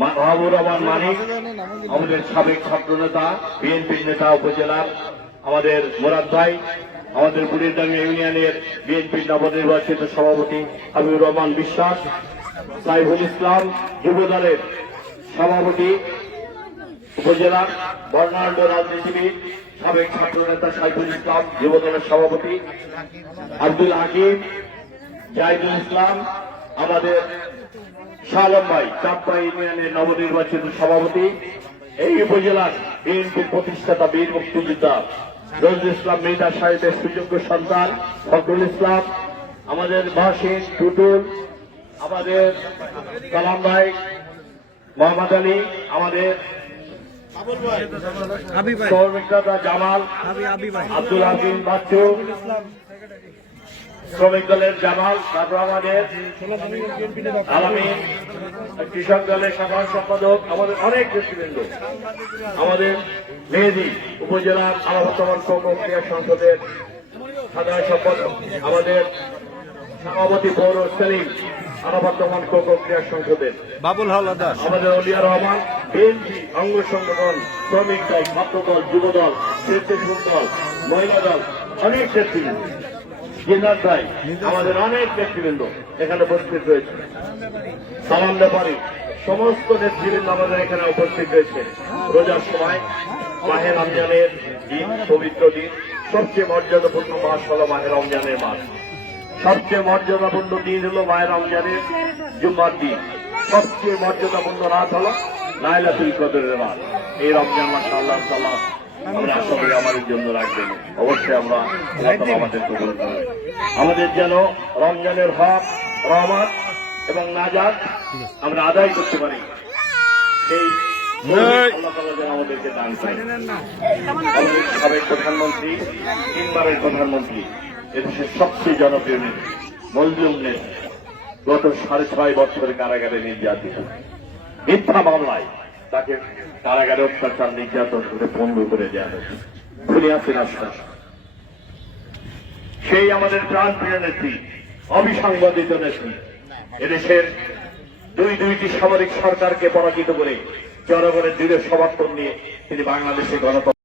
মাহবুর রহমান মানিক, আমাদের সাবেক ছাত্র নেতা বিএনপির নেতা উপজেলার আমাদের মোরাদ ভাই, আমাদের বুড়িরডাঙ্গা ইউনিয়নের বিএনপির নবনির্বাচিত সভাপতি হাবিবুর রহমান বিশ্বাস, সাইফুল ইসলাম যুব দলের সভাপতি উপজেলার বর্ণাঢ্য রাজনীতিবিদ, সাবেক ছাত্র নেতা সাইফুল ইসলাম যুব দলের সভাপতি আব্দুল হাকিম, জাহিদুল ইসলাম, আমাদের শালম ভাই ইউনিয়নের নবনির্বাচিত সভাপতি এই উপজেলার বিএনপির প্রতিষ্ঠাতা বীর মুক্তিযোদ্ধা নজরুল ইসলাম মৃদা সাহেবের সুযোগ্য সন্তান ফখরুল ইসলাম আমাদের ভাসিন টুটুল আমাদের কালাম ভাই মোহাম্মদ আলী আমাদের জামাল আব্দুল হাকিম বাচ্চু শ্রমিক দলের জামাল তারপর আমাদের। আলামিন কৃষক দলের সাধারণ সম্পাদক আমাদের অনেক নেতৃবৃন্দ আমাদের মেহেদি উপজেলার আলাপতমান ক্রিয়া সংসদের সাধারণ সম্পাদক আমাদের সভাপতি পৌর সেলিম আলাপতমান ক্রিয়া সংসদের। বাবুল হাওলাদার আমাদের অলিয়া রহমান বিএনপি অঙ্গ সংগঠন শ্রমিক দল ছাত্র দল যুব দল স্বেচ্ছাসেবক দল মহিলা দল অনেক নেতৃবৃন্দ জিন্নাত ভাই, আমাদের অনেক নেতৃবৃন্দ এখানে উপস্থিত রয়েছে। সালাম ব্যাপারী সমস্ত নেতৃবৃন্দ আমাদের এখানে উপস্থিত রয়েছে। রোজার সময় মাহে রমজানের দিন পবিত্র দিন, সবচেয়ে মর্যাদাপূর্ণ মাস হল মাহে রমজানের মাস। সবচেয়ে মর্যাদাপূর্ণ দিন হলো মায়ের রমজানের জুম্মার দিন। সবচেয়ে মর্যাদাপূর্ণ রাত হলো লাইলাতুল কদরের রাত। এই রমজান মাস আল্লাহ তাআলা আমরা করি আমাদের জন্য রাখবেন। অবশ্যই আমরা আমাদের কবুল আমাদের যেন রমজানের হক রহমত এবং নাজাত আমরা আদায় করতে পারি। সেই আমাদেরকে দান করেন। সাবেক প্রধানমন্ত্রী তিনবারের প্রধানমন্ত্রী এদেশের সবচেয়ে জনপ্রিয় নেতা মজলুম নেতা গত সাড়ে ছয় বছর কারাগারে নির্যাতিত। মিথ্যা মামলায় তাকে কারাগারে অত্যাচার, নির্যাতন করে বন্ধ করে দেওয়া হয়েছে। খুলে আসেন আশ্বাস সেই আমাদের প্রাণ প্রিয় নেত্রী, অবিসংবাদিত নেত্রী। এদেশের দুই দুইটি সামরিক সরকারকে পরাজিত করে জনগণের দৃঢ় সমর্থন নিয়ে তিনি বাংলাদেশে গণতন্ত্র